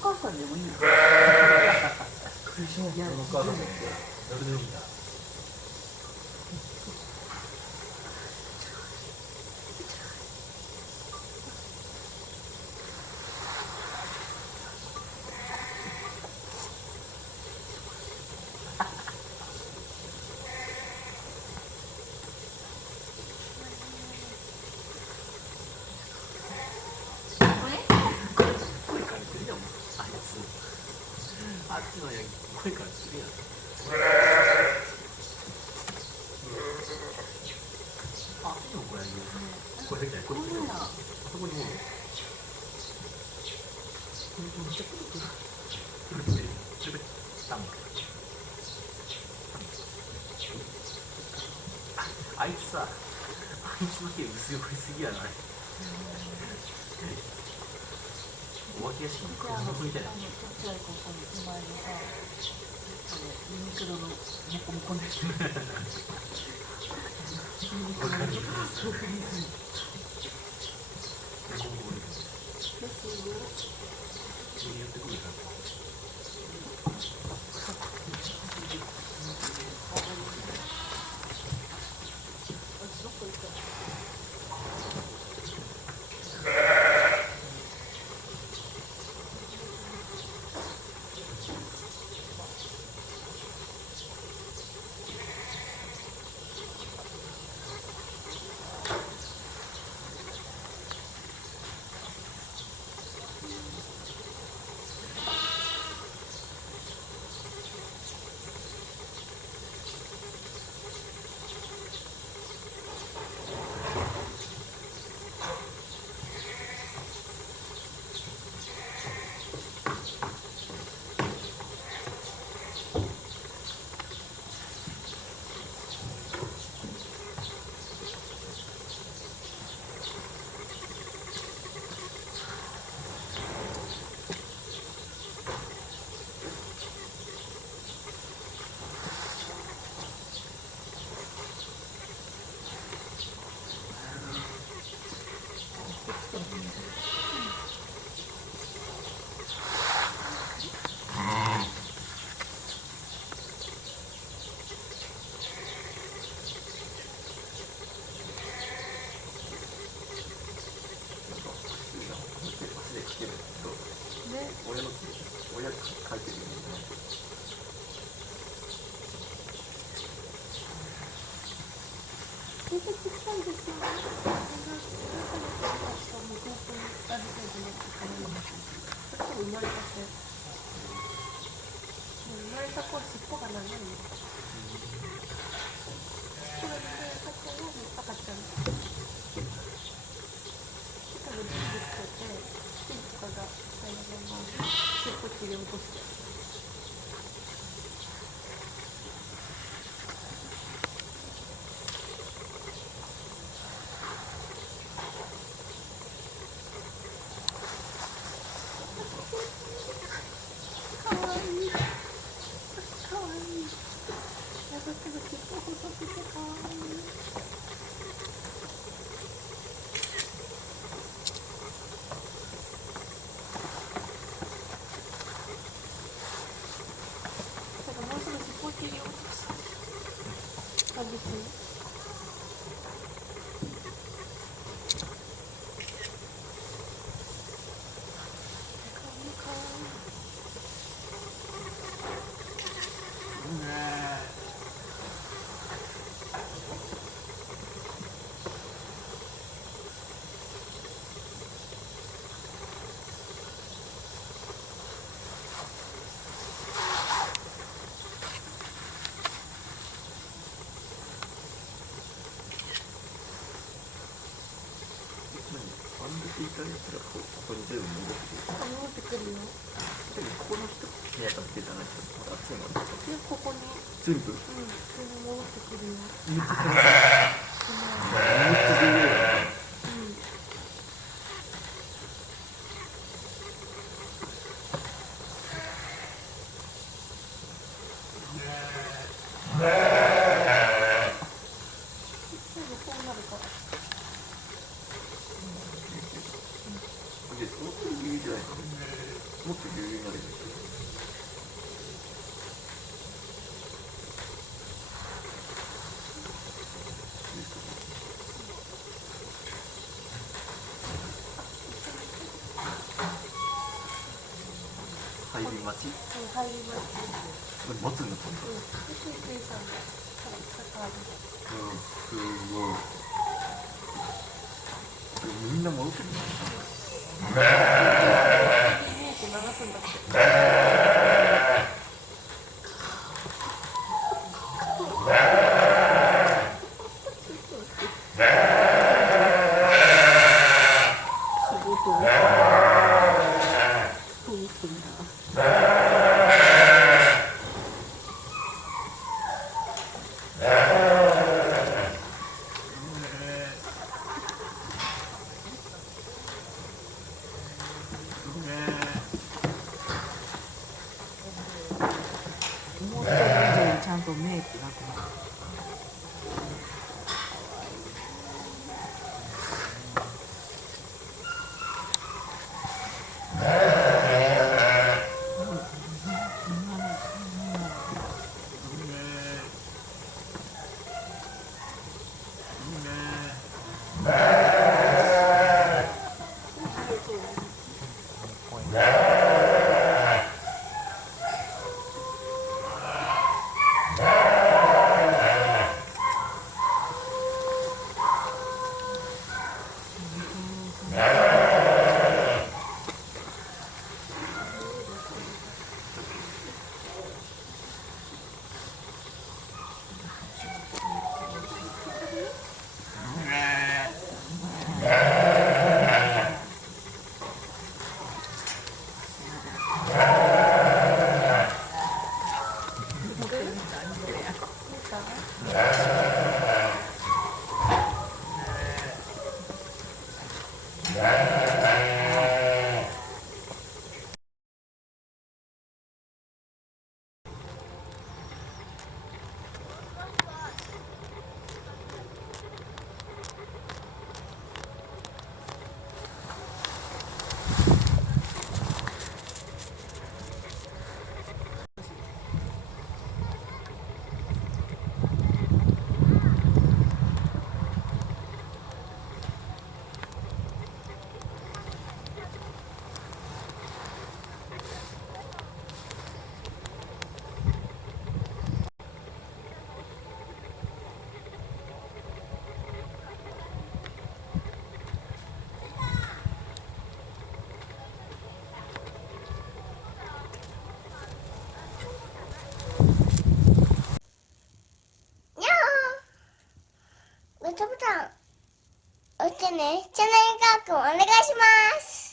母さんでもいいよ。お母さんって誰でもいいんだ。声かれてるやん、あいつ。あっちのヤギ声かれてるやん。あ、いいのこれ。これじゃない、これ。あそこにも。あいつさ、あいつの毛薄汚れすぎやな。お化け屋敷にクロノスみたいな。ちっちゃい子の手前のさ、ユニクロのモコモコのやつ。ユニクロのモコモコのやつ。やってくるから。親の親書いてるよね。出てきたいですよ。生まれた子、尻尾が長いの。これで赤ちゃんは赤ちゃん。多分全部つけて、ピンとかが最後の尻尾切り落として。いたやつがここに全部戻ってくる。戻ってくるよ。でもここの人部屋から出たらまた熱いもんね。でここに全部。全部戻ってくるよ。めっちゃ出るよ。こうなるから。で、そういう意味じゃないか。もっと余裕になるよ。入り待ち。入ります。これ待つんだったんだ。飼育員さんがすごい。みんな戻ってくる。って流すんだって。思ってる以上にちゃんとメイクなくなる。グッドボタン押してね。チャンネル登録お願いします。